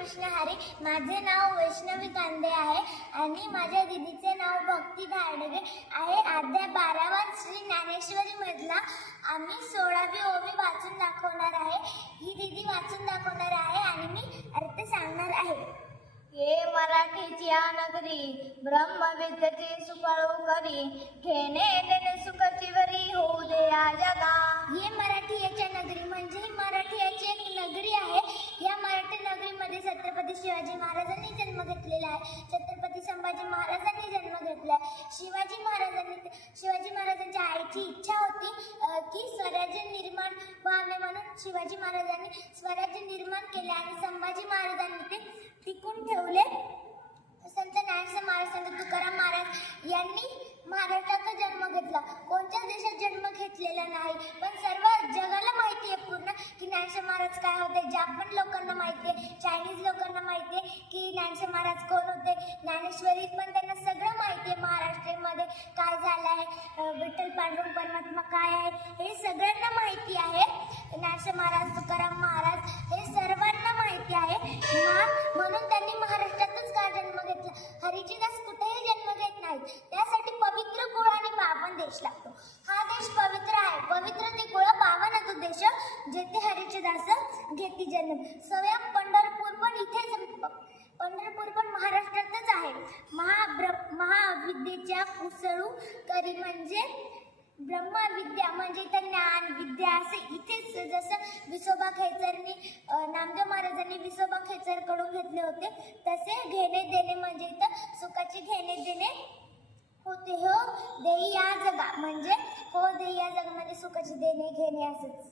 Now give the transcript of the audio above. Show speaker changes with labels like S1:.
S1: कृष्ण हरी. माझे नाव वैष्णवी कांदे आहे आणि माझ्या दिदीचे नाव भक्ती धाडगे आहे. आद्या बारावा श्री ज्ञानेश्वरी मधला आम्ही सोळावी ओवी वाचून दाखवणार आहे. ही दिदी वाचून दाखवणार आहे आणि मी अर्थ सांगणार आहे.
S2: ये मराठीची या नगरी ब्रह्मविद्येचे सुफळ करी घेणे देणे
S1: सुख महाराजांनी जन्म घेतलेला आहे. छत्रपती संभाजी महाराजांनी जन्म घेतला आहे. शिवाजी महाराजांनी शिवाजी महाराजांच्या आईची इच्छा होती की स्वराज्य निर्माण व्हावे म्हणून शिवाजी महाराजांनी स्वराज्य निर्माण केले आणि संभाजी महाराजांनी ते टिकून ठेवले. संत ज्ञानेश्वर महाराज संत तुकाराम महाराज यांनी महाराष्ट्राचा जन्म घेतला कोणत्याच देशात जन्म घेतलेला नाही. पण सर्व जगाला माहिती आहे पूर्ण की ज्ञानशे महाराज काय होते? जापन लोकांना माहिती आहे चायनीज लोकांना माहिती आहे की ज्ञानशे महाराज कोण होते? ज्ञानेश्वरी पण त्यांना सगळं माहिती आहे महाराष्ट्रामध्ये काय झालं आहे विठ्ठल पांडुरंग परमात्मा काय आहे हे सगळ्यांना माहिती आहे. ज्ञानशे महाराज तुकाराम महाराज हे सर्वांना माहिती आहे. म्हणून त्यांनी महाराष्ट्रातच का जन्म घेतला? हरीची दास कुठेही जन्म घेत नाहीत. जेथे हरीचे दास घेती जन्म. स्वयं पंढरपूर पण इथेच पंढरपूर पण महाराष्ट्रातच आहे. महाब्र महाविद्येच्या कुसळू करी म्हणजे ब्रह्मविद्या म्हणजे इथं ज्ञान विद्या असं इथेच जसं विसोबा खेचरने नामदेव महाराजांनी विसोबा खेचरकडून घेतले होते तसे घेणे देणे म्हणजे इथं सुखाचे घेणे देणे होते. हो देई या जगा म्हणजे हो देई या जगामध्ये सुखाचे देणे घेणे असंच.